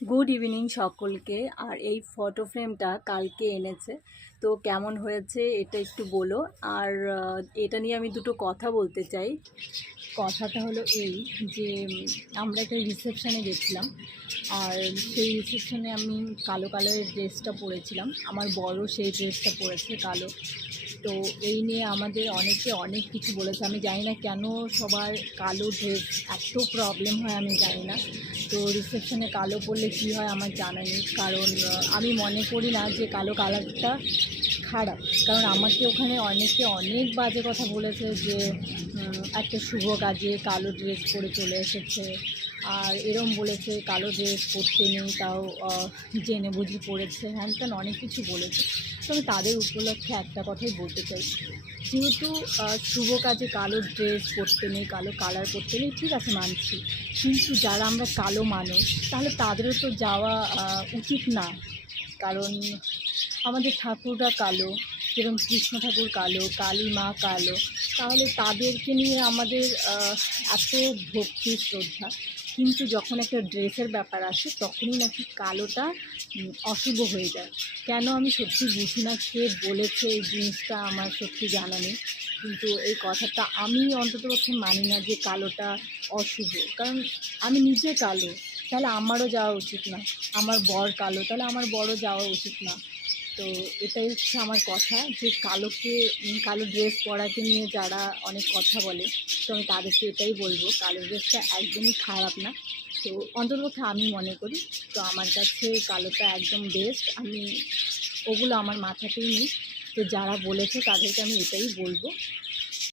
Good evening সকলকে। আর এই photo ফ্রেমটা কালকে এনেছে, তো কেমন হয়েছে এটা একটু বলো। আর এটা নিয়ে আমি দুটো কথা বলতে চাই। কথাটা হলো এই যে আমরা একটা রিসেপশানে গেছিলাম, আর সেই রিসেপশানে আমি কালো কালারের ড্রেসটা পরেছিলাম, আমার বড় সেই ড্রেসটা পরেছে কালো। তো এই নিয়ে আমাদের অনেকে অনেক কিছু বলেছে। আমি জানি না কেন সবার কালো ড্রেস এত প্রবলেম হয়, আমি জানি না। তো রিসেপশনে কালো পরলে কী হয় আমার জানা নেই, কারণ আমি মনে করি না যে কালো কালারটা খারাপ। কারণ আমাকে ওখানে অনেকে অনেক বাজে কথা বলেছে যে একটা শুভ কাজে কালো ড্রেস পরে চলে এসেছে, আর এরম বলেছে কালো ড্রেস পরতে নেই, তাও জেনে বুঝি পড়েছে, হ্যান ত্যান অনেক কিছু বলেছে। তো আমি তাদের উপলক্ষে একটা কথাই বলতে চাই, যেহেতু শুভ কাজে কালো ড্রেস পরতে নেই, কালো কালার পরতে নেই, ঠিক আছে মানছি, কিন্তু যারা আমরা কালো মানুষ তাহলে তাদেরও তো যাওয়া উচিত না। কারণ আমাদের ঠাকুররা কালো, যেরকম কৃষ্ণ ঠাকুর কালো, কালী মা কালো, তাহলে তাদেরকে নিয়ে আমাদের এত ভক্তি শ্রদ্ধা, কিন্তু যখন একটা ড্রেসের ব্যাপার আসে তখনই নাকি কালোটা অশুভ হয়ে যায়। কেন আমি সত্যি বুঝি না, কে বলেছে এই জিনিসটা আমার সত্যি জানা নেই, কিন্তু এই কথাটা আমি অন্ততপক্ষে মানি না যে কালোটা অশুভ। কারণ আমি নিজে কালো, তাহলে আমারও যাওয়া উচিত না। আমার বর কালো, তাহলে আমার বড়ও যাওয়া উচিত না। তো এটাই হচ্ছে আমার কথা, যে কালো ড্রেস পরাকে নিয়ে যারা অনেক কথা বলে, তো আমি তাদেরকে এটাই বলবো, কালো ড্রেসটা একদমই খারাপ না। তো অন্ততপক্ষে আমি মনে করি, তো আমার কাছে কালোটা একদম বেস্ট। আমি ওগুলো আমার মাথাতেই নেই। তো যারা বলেছে তাদেরকে আমি এটাই বলবো